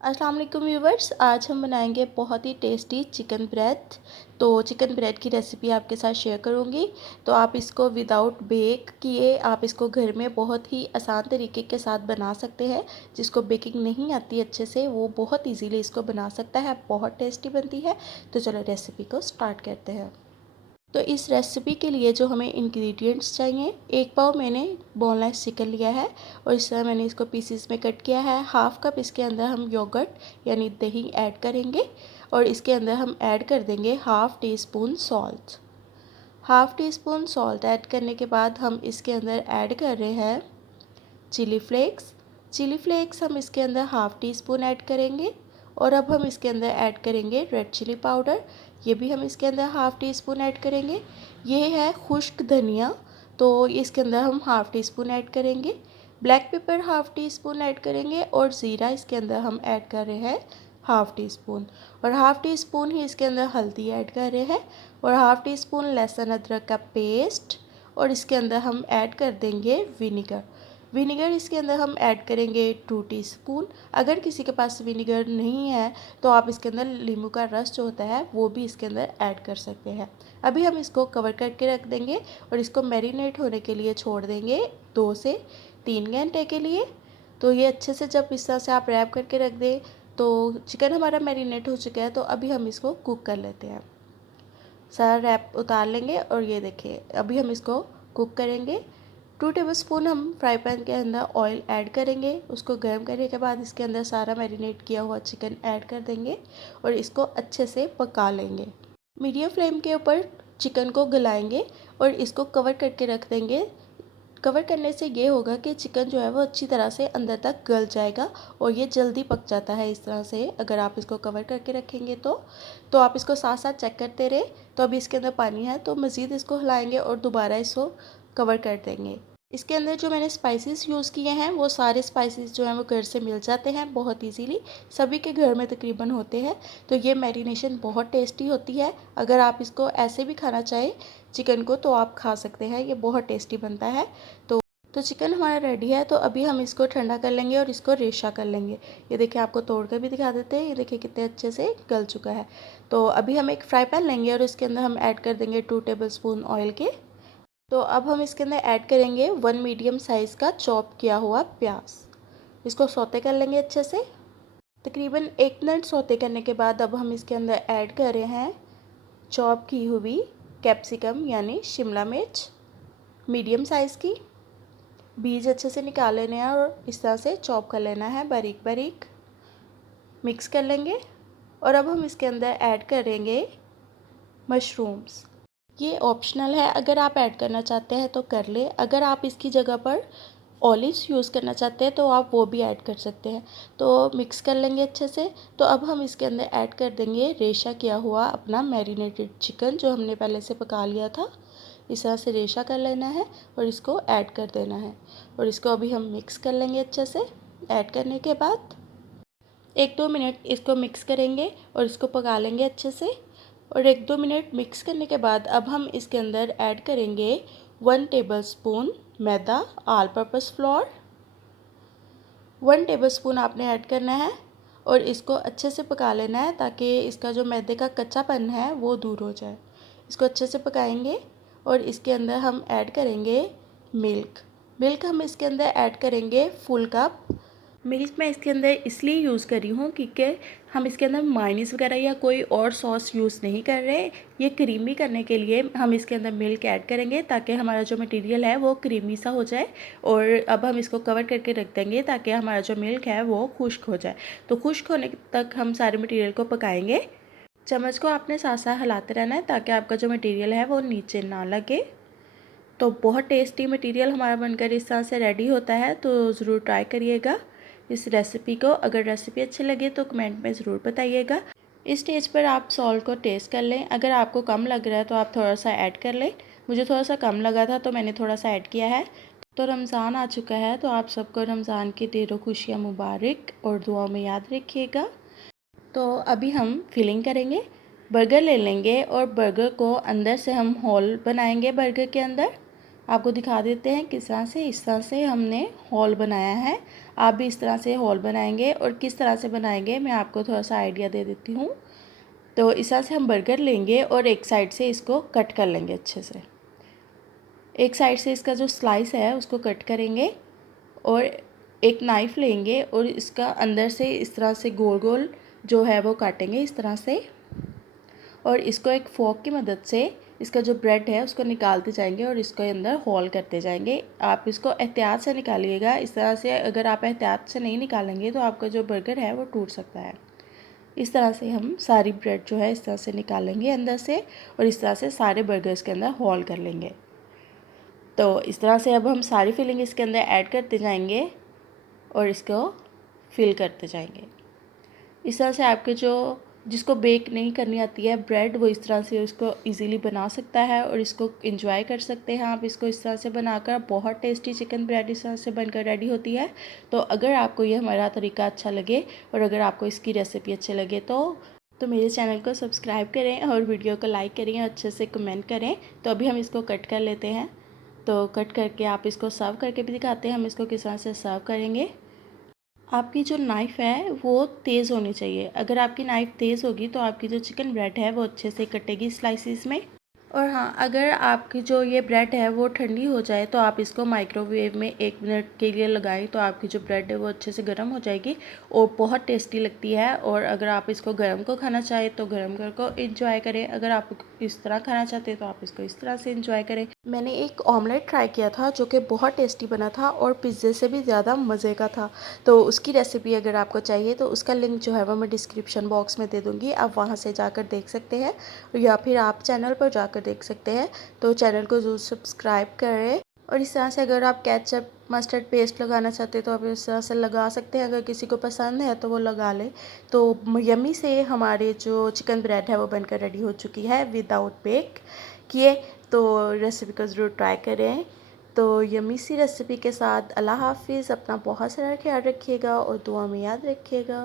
अस्सलाम वालेकुम व्यूवर्स, आज हम बनाएंगे बहुत ही टेस्टी चिकन ब्रेड। तो चिकन ब्रेड की रेसिपी आपके साथ शेयर करूंगी। तो आप इसको विदाउट बेक किए आप इसको घर में बहुत ही आसान तरीके के साथ बना सकते हैं। जिसको बेकिंग नहीं आती अच्छे से वो बहुत इजीली इसको बना सकता है, बहुत टेस्टी बनती है। तो चलो रेसिपी को स्टार्ट करते हैं। तो इस रेसिपी के लिए जो हमें इंग्रेडिएंट्स चाहिए, एक पाव मैंने बोनलेस चिकन लिया है और इस तरह मैंने इसको पीसेस में कट किया है। हाफ कप इसके अंदर हम योगर्ट यानी दही ऐड करेंगे और इसके अंदर हम ऐड कर देंगे half tea spoon salt. Half tea spoon salt add करने के बाद हम इसके अंदर ऐड कर रहे हैं चिली फ्लेक्स। चिली फ्लेक्स हम इसके अंदर हाफ टी स्पून ऐड करेंगे और अब हम इसके अंदर ऐड करेंगे रेड चिली पाउडर। ये भी हम इसके अंदर हाफ टी स्पून ऐड करेंगे। ये है खुश्क धनिया, तो इसके अंदर हम हाफ टी स्पून ऐड करेंगे। Black pepper half tea spoon add करेंगे और ज़ीरा इसके अंदर हम ऐड कर रहे हैं हाफ टी स्पून। और हाफ टी स्पून ही इसके अंदर हल्दी ऐड कर रहे हैं और हाफ टी स्पून लहसुन अदरक का पेस्ट। और इसके अंदर हम ऐड कर देंगे विनीगर। विनेगर इसके अंदर हम ऐड करेंगे 2 टीस्पून। अगर किसी के पास विनेगर नहीं है तो आप इसके अंदर नींबू का रस जो होता है वो भी इसके अंदर ऐड कर सकते हैं। अभी हम इसको कवर करके रख देंगे और इसको मैरिनेट होने के लिए छोड़ देंगे 2 से 3 घंटे के लिए। तो ये अच्छे से जब इस तरह से आप रैप करके रख दें तो चिकन हमारा मैरिनेट हो चुका है। तो अभी हम इसको कुक कर लेते हैं। सारा रैप उतार लेंगे और ये देखिए अभी हम इसको कुक करेंगे। 2 टेबलस्पून हम फ्राई पैन के अंदर ऑयल ऐड करेंगे। उसको गर्म करने के बाद इसके अंदर सारा मैरिनेट किया हुआ चिकन ऐड कर देंगे और इसको अच्छे से पका लेंगे। मीडियम फ्लेम के ऊपर चिकन को गलाएंगे और इसको कवर करके रख देंगे। कवर करने से ये होगा कि चिकन जो है वो अच्छी तरह से अंदर तक गल जाएगा और ये जल्दी पक जाता है इस तरह से अगर आप इसको कवर करके रखेंगे तो आप इसको साथ साथ चेक करते रहे। तो अभी इसके अंदर पानी है तो मज़ीद इसको हिलाएंगे और दोबारा इसको कवर कर देंगे। इसके अंदर जो मैंने स्पाइसेस यूज़ किए हैं वो सारे स्पाइसेस जो हैं वो घर से मिल जाते हैं बहुत इजीली, सभी के घर में तकरीबन होते हैं। तो ये मैरिनेशन बहुत टेस्टी होती है। अगर आप इसको ऐसे भी खाना चाहें चिकन को तो आप खा सकते हैं, ये बहुत टेस्टी बनता है। तो चिकन हमारा रेडी है। तो अभी हम इसको ठंडा कर लेंगे और इसको रेशा कर लेंगे। ये देखिए आपको तोड़ कर भी दिखा देते हैं, ये देखिए कितने अच्छे से गल चुका है। तो अभी हम एक फ्राई पैन लेंगे और इसके अंदर हम ऐड कर देंगे 2 टेबलस्पून ऑयल के। तो अब हम इसके अंदर ऐड करेंगे 1 मीडियम साइज़ का चॉप किया हुआ प्याज। इसको सौते कर लेंगे अच्छे से। तकरीबन 1 मिनट सौते करने के बाद अब हम इसके अंदर ऐड कर रहे हैं चॉप की हुई कैप्सिकम यानी शिमला मिर्च मीडियम साइज़ की। बीज अच्छे से निकाल लेने हैं और इस तरह से चॉप कर लेना है बारीक बारीक। मिक्स कर लेंगे और अब हम इसके अंदर ऐड करेंगे मशरूम्स। ये ऑप्शनल है, अगर आप ऐड करना चाहते हैं तो कर ले। अगर आप इसकी जगह पर ऑलिव्स यूज़ करना चाहते हैं तो आप वो भी ऐड कर सकते हैं। तो मिक्स कर लेंगे अच्छे से। तो अब हम इसके अंदर ऐड कर देंगे रेशा किया हुआ अपना मैरिनेटेड चिकन जो हमने पहले से पका लिया था। इस तरह से रेशा कर लेना है और इसको ऐड कर देना है और इसको अभी हम मिक्स कर लेंगे अच्छे से। ऐड करने के बाद 1-2 मिनट इसको मिक्स करेंगे और इसको पका लेंगे अच्छे से। और 1-2 मिनट मिक्स करने के बाद अब हम इसके अंदर ऐड करेंगे 1 टेबलस्पून मैदा ऑल पर्पस फ्लोर। 1 टेबलस्पून आपने ऐड करना है और इसको अच्छे से पका लेना है ताकि इसका जो मैदे का कच्चापन है वो दूर हो जाए। इसको अच्छे से पकाएंगे और इसके अंदर हम ऐड करेंगे मिल्क। मिल्क हम इसके अंदर ऐड करेंगे फुल कप। मिल्क मैं इसके अंदर इसलिए यूज़ कर रही हूँ क्योंकि हम इसके अंदर मायोनीज़ वगैरह या कोई और सॉस यूज़ नहीं कर रहे। ये क्रीमी करने के लिए हम इसके अंदर मिल्क ऐड करेंगे ताकि हमारा जो मटेरियल है वो क्रीमी सा हो जाए। और अब हम इसको कवर करके रख देंगे ताकि हमारा जो मिल्क है वो खुश्क हो जाए। तो खुश्क होने तक हम सारे मटेरियल को पकाएंगे। चम्मच को आपने साथ साथ हिलाते रहना है ताकि आपका जो मटेरियल है वो नीचे ना लगे। तो बहुत टेस्टी मटेरियल हमारा बनकर इस तरह से रेडी होता है। तो ज़रूर ट्राई करिएगा इस रेसिपी को। अगर रेसिपी अच्छी लगे तो कमेंट में ज़रूर बताइएगा। इस स्टेज पर आप सॉल्ट को टेस्ट कर लें। अगर आपको कम लग रहा है तो आप थोड़ा सा ऐड कर लें। मुझे थोड़ा सा कम लगा था तो मैंने थोड़ा सा ऐड किया है। तो रमज़ान आ चुका है तो आप सबको रमज़ान की ढेरों खुशियाँ मुबारक और दुआओं में याद रखिएगा। तो अभी हम फिलिंग करेंगे। बर्गर ले लेंगे और बर्गर को अंदर से हम होल बनाएंगे बर्गर के अंदर। आपको दिखा देते हैं किस तरह से। इस तरह से हमने हॉल बनाया है। आप भी इस तरह से हॉल बनाएंगे, और किस तरह से बनाएंगे मैं आपको थोड़ा सा आइडिया दे देती हूँ। तो इस तरह से हम बर्गर लेंगे और एक साइड से इसको कट कर लेंगे अच्छे से। एक साइड से इसका जो स्लाइस है उसको कट करेंगे, और एक नाइफ़ लेंगे और इसका अंदर से इस तरह से गोल गोल जो है वो काटेंगे इस तरह से, और इसको एक फोर्क की मदद से इसका जो ब्रेड है उसको निकालते जाएंगे और इसके अंदर होल करते जाएंगे। आप इसको एहतियात से निकालिएगा। इस तरह से अगर आप एहतियात से नहीं निकालेंगे तो आपका जो बर्गर है वो टूट सकता है। इस तरह से हम सारी ब्रेड जो है इस तरह से निकालेंगे अंदर से, और इस तरह से सारे बर्गर्स के अंदर होल कर लेंगे। तो इस तरह से अब हम सारी फिलिंग इसके अंदर ऐड करते जाएंगे और इसको फिल करते जाएंगे। इस तरह से आपके जो जिसको बेक नहीं करनी आती है ब्रेड, वो इस तरह से उसको इजीली बना सकता है और इसको एंजॉय कर सकते हैं आप इसको इस तरह से बनाकर। बहुत टेस्टी चिकन ब्रेड इस तरह से बनकर रेडी होती है। तो अगर आपको ये हमारा तरीका अच्छा लगे और अगर आपको इसकी रेसिपी अच्छी लगे तो मेरे चैनल को सब्सक्राइब करें और वीडियो को लाइक करें और अच्छे से कमेंट करें। तो अभी हम इसको कट कर लेते हैं। तो कट करके आप इसको सर्व करके भी दिखाते हैं हम इसको किस तरह से सर्व करेंगे। आपकी जो नाइफ़ है वो तेज़ होनी चाहिए। अगर आपकी नाइफ़ तेज़ होगी तो आपकी जो चिकन ब्रेड है वो अच्छे से कटेगी स्लाइसिस में। और हाँ, अगर आपकी जो ये ब्रेड है वो ठंडी हो जाए तो आप इसको माइक्रोवेव में 1 मिनट के लिए लगाएं, तो आपकी जो ब्रेड है वो अच्छे से गर्म हो जाएगी और बहुत टेस्टी लगती है। और अगर आप इसको गर्म को खाना चाहें तो गर्म कर को इंजॉय करें। अगर आप इस तरह खाना चाहते हैं तो आप इसको इस तरह से इंजॉय करें। मैंने एक ऑमलेट ट्राई किया था जो कि बहुत टेस्टी बना था और पिज़्ज़े से भी ज़्यादा मज़े का था। तो उसकी रेसिपी अगर आपको चाहिए तो उसका लिंक जो है वो मैं डिस्क्रिप्शन बॉक्स में दे दूँगी, आप वहाँ से जाकर देख सकते हैं, या फिर आप चैनल पर जाकर देख सकते हैं। तो चैनल को ज़रूर सब्सक्राइब करें। और इस तरह से अगर आप केचप मस्टर्ड पेस्ट लगाना चाहते हैं तो आप इस तरह से लगा सकते हैं। अगर किसी को पसंद है तो वो लगा ले। तो यम्मी से हमारे जो चिकन ब्रेड है वो बनकर रेडी हो चुकी है विदाउट बेक किए। तो रेसिपी को ज़रूर ट्राई करें। तो यम्मी सी रेसिपी के साथ अल्लाह हाफिज़। अपना बहुत सारा ख्याल रखिएगा और दुआ में याद रखिएगा।